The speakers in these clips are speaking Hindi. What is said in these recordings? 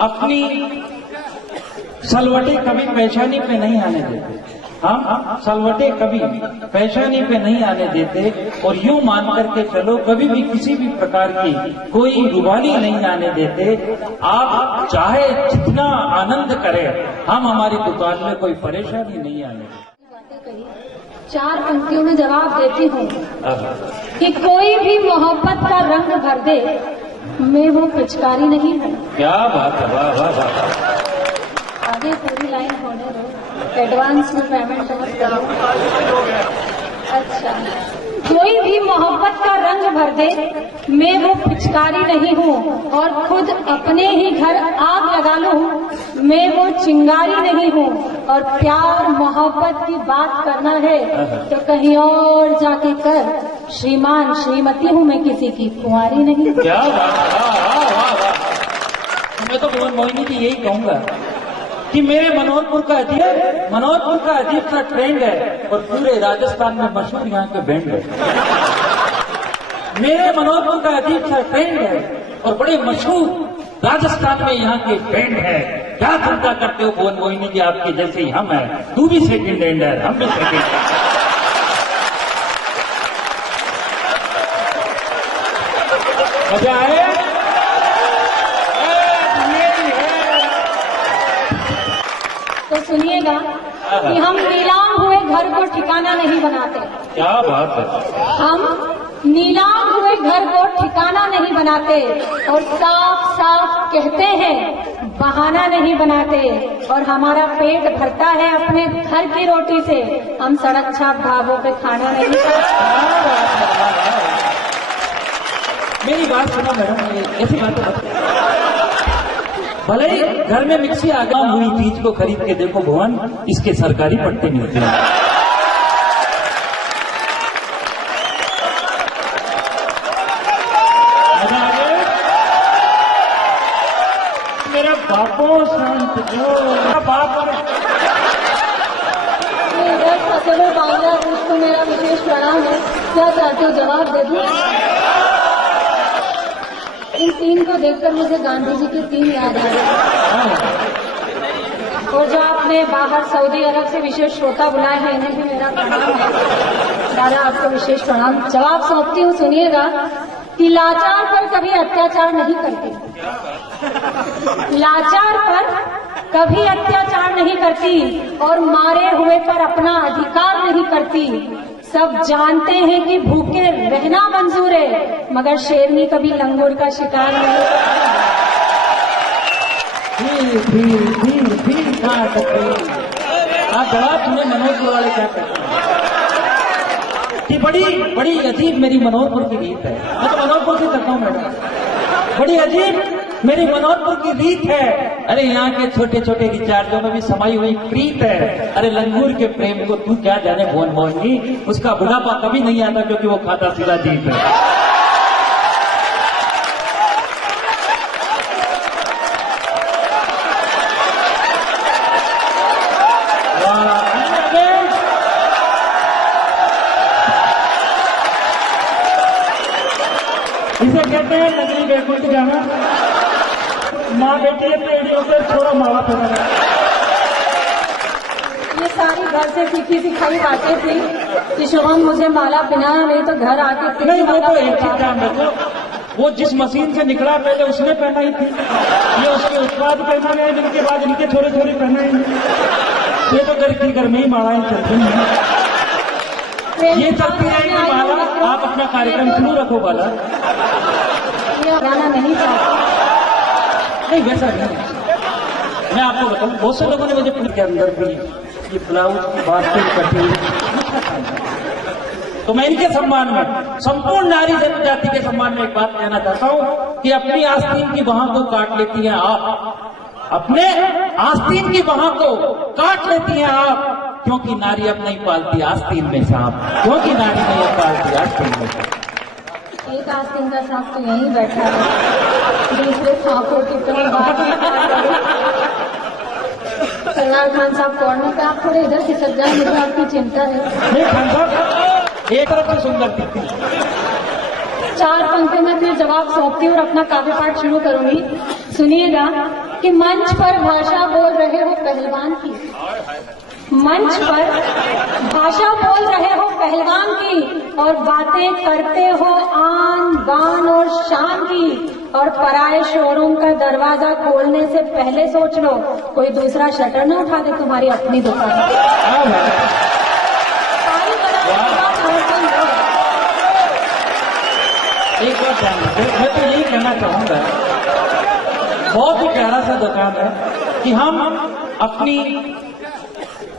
अपनी सलवटे कभी पेशानी पे नहीं आने देते। हम सलवटे कभी पेशानी पे नहीं आने देते और यूं मान करके चलो कभी भी किसी भी प्रकार की कोई रुबानी नहीं आने देते। आप चाहे जितना आनंद करें, हम हमारी दुकान में कोई परेशानी नहीं आने देते। 4 पंक्तियों में जवाब देती हूँ कि कोई भी मोहब्बत का रंग भर दे, मैं वो पिचकारी नहीं हूँ। क्या बात है, वाह वाह वाह। आगे पूरी लाइन होने दो, एडवांस में पेमेंट मत करो। अच्छा, कोई भी मोहब्बत का रंग भर दे, मैं वो पिचकारी नहीं हूँ और खुद अपने ही घर आग लगा लूं, मैं वो चिंगारी नहीं हूँ। और प्यार मोहब्बत की बात करना है तो कहीं और जाके कर, श्रीमान श्रीमती हूँ मैं, किसी की कुंवारी नहीं। क्या बात है, वाह वाह वाह। मैं तो भुवन मोहिनी जी यही कहूंगा कि मेरे मनोहरपुर का अजीब सा ट्रेंड है और पूरे राजस्थान में मशहूर यहाँ के बैंड है। मेरे मनोहरपुर का अजीब सा ट्रेंड है और बड़े मशहूर राजस्थान में यहाँ के बैंड है। क्या चिंता करते हो भुवन मोहिनी जी, आपके जैसे ही हम हैं। तू भी सेकंड हैंडर, हम भी सेकंड हैंडर। मजा आए? तो सुनिएगा कि हम नीलाम हुए घर को ठिकाना नहीं बनाते। क्या बात है। हम नीलाम हुए घर को ठिकाना नहीं बनाते और साफ साफ कहते हैं, बहाना नहीं बनाते। और हमारा पेट भरता है अपने घर की रोटी से, हम सड़क छाप ढाबों पे खाना नहीं खाते। मेरी बात सुनो मैडम, ऐसी बात भले ही घर में मिक्सी आगाम हुई चीज को खरीद के देखो भुवन, इसके सरकारी पट्टे मिलते हैं। मजा आ गया? मेरा बापो शांत जो मेरा बाप चलो बांग्लादेश को मेरा विशेष प्रणाम है। क्या चाहते हो जवाब दे दूं? इन 3 को देखकर मुझे गांधी जी की 3 याद आ गई। और जो आपने बाहर सऊदी अरब से विशेष श्रोता बुलाए हैं, इन्हें भी मेरा प्रणाम है। दादा आपको विशेष प्रणाम। जवाब सौंपती हूँ, सुनिएगा कि लाचार पर कभी अत्याचार नहीं करती, लाचार पर कभी अत्याचार नहीं करती और मारे हुए पर अपना अधिकार नहीं करती। सब जानते हैं कि भूखे रहना मंजूर है, मगर शेरनी कभी लंगूर का शिकार नहीं आप जवाब तुम्हें मनोहरपुर वाले क्या कहते हैं कि बड़ी अजीब मेरी मनोहरपुर की रीत है। मैं तो मनोहरपुर से करता हूँ मैडम, बड़ी अजीब मेरी मनोहरपुर की रीत है। अरे यहाँ के छोटे छोटे रिचार्जों में भी समाई हुई प्रीत है। अरे लंगूर के प्रेम को तू क्या जाने भुवन मोहिनी, उसका बुढ़ापा कभी नहीं आता क्योंकि वो खाता सीधा जीत है। इसे कहते हैं नगरी बैकुंठ जाना। माँ बेटी अपने एडियो पर छोड़ो मावा पड़ा। ये सारी घर से सीखी सिखाई बातें थी कि शुभम मुझे माला पहनाया, नहीं तो घर आके नहीं। वो तो एक चीज ध्यान रखो, वो जिस मशीन से निकला पहले उसने पहनाई थी, ये उसके उत्पाद पहना गए, जिनके बाद इनके छोरे छोरे पहनाएंगे। ये तो घर की घर में ही मालाएं चलती हैं। ये चलती रहेगी माला। आप अपना कार्यक्रम शुरू रखो बाला। ये गाना नहीं चाहता। नहीं वैसा नहीं। मैं आपको बताऊं, बहुत से लोगों ने मुझे के अंदर भी ये ब्लाउज की बात कटी, तो मैं इनके सम्मान में, संपूर्ण नारी जनजाति के सम्मान में एक बात कहना चाहता हूं कि अपनी आस्तीन की बाह को काट लेती हैं आप, अपने आस्तीन की बाह को काट लेती हैं आप, क्योंकि नारी अब नहीं पालती आस्तीन में सांप, क्योंकि नारी नहीं पालती आस्तीन में सांप। एक आस्तीन का सांप तो यहीं बैठा है, दूसरे सांपों की तरह बात सलार खान साहब कॉर्नर पे आप थोड़े इधर खिसक जाए, मुझे आपकी चिंता है। खान साहब एक तरफ से सुंदर दिखती। 4 पंक्तियों में फिर जवाब सौंपती हूँ और अपना काव्य पाठ शुरू करूंगी। सुनिएगा कि मंच पर भाषा बोल रहे हो पहलवान की, मंच पर भाषा बोल रहे हो पहलवान की, और बातें करते हो आन बान और शान की, और पराए शोरूम का दरवाजा खोलने से पहले सोच लो कोई दूसरा शटर न उठा दे तुम्हारी अपनी दुकान। एक बार ध्यान रखें, मैं तो यही कहना चाहूंगा, बहुत ही प्यारा सा दुकान है कि हम अपनी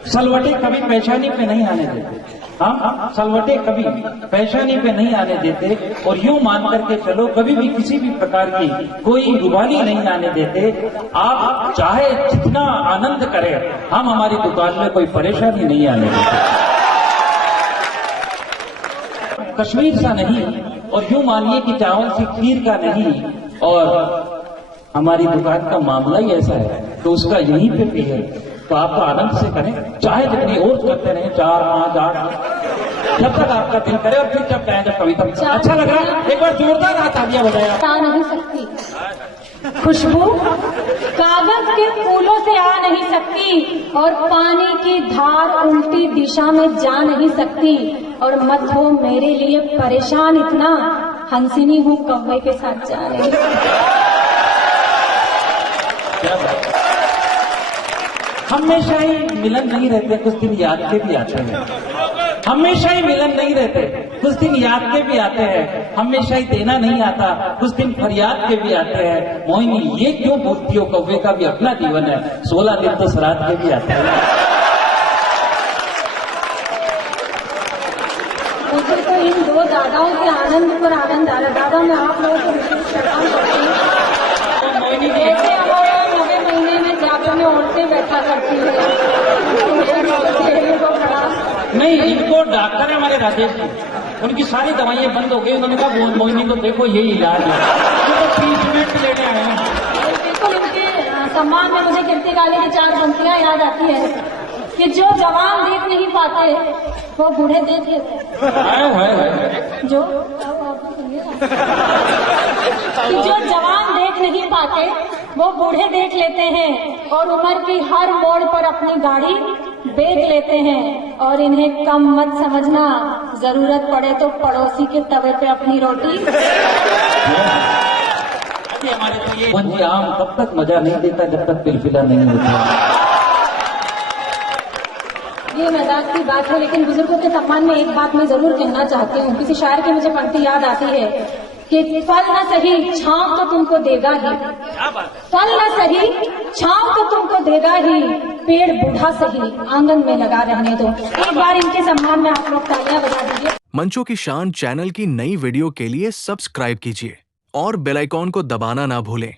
सलवटे कभी पेशानी पे नहीं आने देते, हम सलवटे कभी पेशानी पे नहीं आने देते, और यूं मान करके चलो कभी भी किसी भी प्रकार की कोई रुबाली नहीं आने देते। आप चाहे जितना आनंद करें, हम हमारी दुकान में कोई परेशानी नहीं आने देते। कश्मीर सा नहीं, और यूं मानिए कि चावल सी खीर का नहीं, और हमारी दुकान का मामला ही ऐसा है तो उसका यहीं पे भी है। तो आप तो आनंद से करें, चाहे जितनी और करते रहें, 4, 5, 8, जब तक आपका दिल करे, और फिर जब कहें जब कविता अच्छा लग रहा है, एक बार जोरदार हाथ तालियां बजाया। आ नहीं सकती खुशबू कागज के फूलों से आ नहीं सकती, और पानी की धार उल्टी दिशा में जा नहीं सकती, और मत हो मेरे लिए परेशान इतना, हंसिनी हूँ कौवे के साथ जा रही। हमेशा ही मिलन नहीं रहते, कुछ दिन याद के भी आते हैं। हमेशा ही मिलन नहीं रहते, कुछ दिन याद के भी आते हैं। हमेशा ही देना नहीं आता, कुछ दिन फरियाद के भी आते हैं। मोहिनी ये क्यों बोलती हो, कौवे का भी अपना जीवन है, 16 दिन तो श्राद्ध के भी आते हैं। मुझे तो इन दो दादाओं के आनंद पर आनंद आ रहा। दादा मैं आप लोगों को विशेष प्रणाम करती हूँ। जैसे हमारे 9वें महीने में जाकर में औरतें बैठा करती है, नहीं, इनको डॉक्टर है हमारे राजेश जी, उनकी सारी दवाइयां बंद हो गई। उन्होंने कहा मोहिनी को देखो यही इलाज है, तो ट्रीटमेंट लेने आए हैं। बिल्कुल इनके सम्मान में मुझे कीर्ति गाले की 4 पंक्तियां याद आती है कि जो जवान देख नहीं पाते वो बूढ़े देख लेते, जो कि जो जवान देख नहीं पाते वो बूढ़े देख लेते हैं, और उम्र की हर मोड़ पर अपनी गाड़ी बेच लेते हैं, और इन्हें कम मत समझना, जरूरत पड़े तो पड़ोसी के तवे पे अपनी रोटी। हमारे आम तब तक मजा नहीं देता जब तक पिलपिला नहीं होता। ये मजाक की बात है, लेकिन बुजुर्गों के सम्मान में एक बात मैं जरूर कहना चाहती हूँ। किसी शायर की मुझे पंक्ति याद आती है कि फल न सही छांव तो तुमको देगा ही, फल न सही छांव तो तुमको देगा ही, पेड़ बूढ़ा सही आंगन में लगा रहने दो। एक बार इनके सम्मान में आप लोग तालियां बजा दीजिए। मंचों की शान चैनल की नई वीडियो के लिए सब्सक्राइब कीजिए और बेल आइकॉन को दबाना ना भूलें।